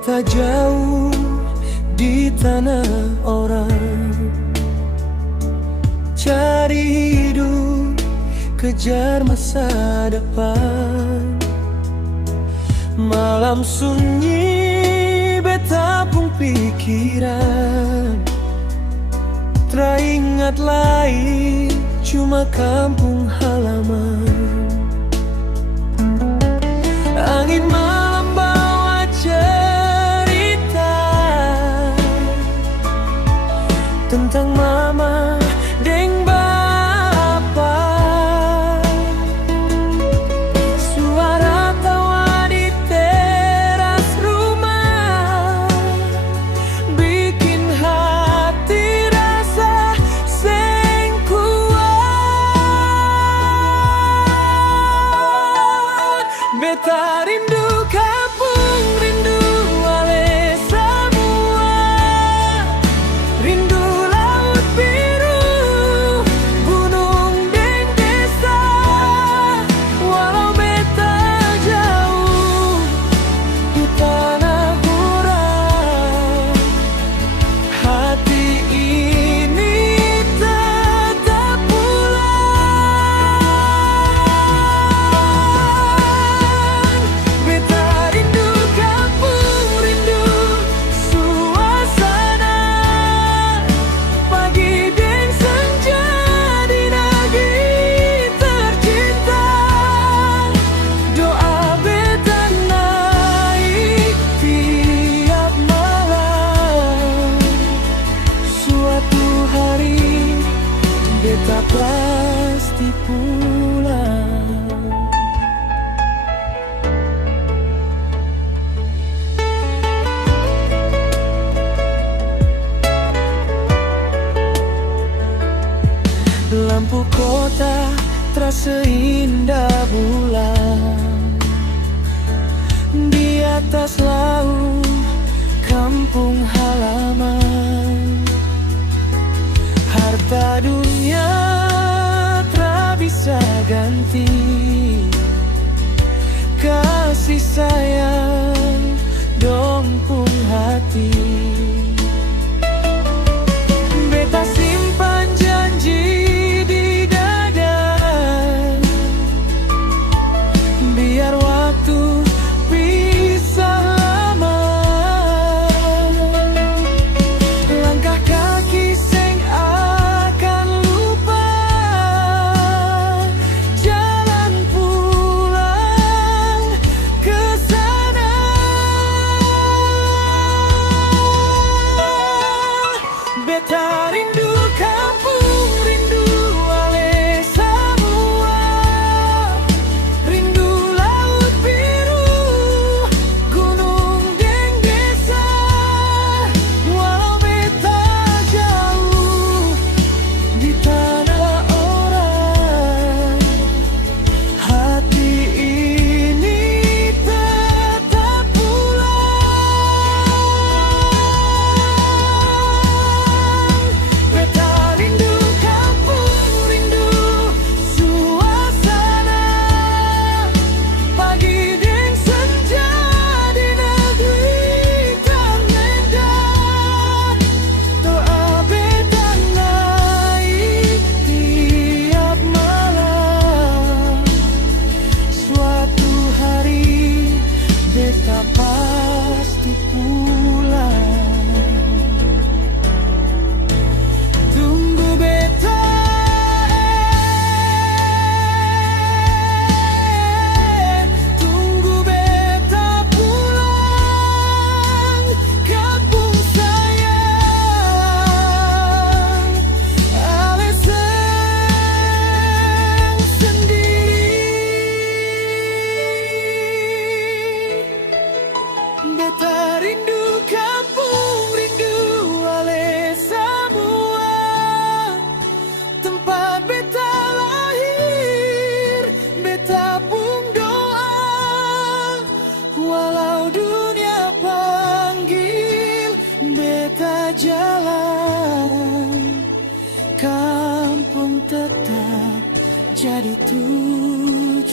Beta jauh di tanah orang, cari hidup, kejar masa depan. Malam sunyi beta pun pikiran, teringat lain cuma kampung halaman. Angin malam bawa cerita tentang mama deng bapa, suara tawa di teras rumah bikin hati rasa seng kuat. Beta rindu kampung, rindu ale semua, rindu laut biru, gunung deng desa. Walau beta jauh di tanah orang, hati ini tetap pulang. Beta rindu kampung, rindu suasana pagi dan senja di negeri tercinta. Doa beta naik tiap malam, suatu hari beta pasti pulang. Lampu kota terasa indah bulan, di atas laut kampung halaman. Harta dunia tak bisa ganti kasih sayang dong pun hati. Beta simpan janji di dada, biar waktu pisah lama. Langkah kaki seng akan lupa, jalan pulang ke sana. Beta rindu kampung, rindu ale semua, rindu laut biru, gunung deng desa. Walau beta jauh di tanah orang, hati ini tetap pulang. Beta rindu kampung, rindu suasana pagi dan senja di negeri termedan. Doa beta naik tiap malam, suatu hari beta pasti pulang. Tunggu beta, tunggu beta pulang kampung sayang, ale seng sendiri. Beta rindu kampung, rindu ale semua, tempat beta lahir, beta pun doa. Walau dunia panggil, beta jalan, kampung tetap jadi tujuan.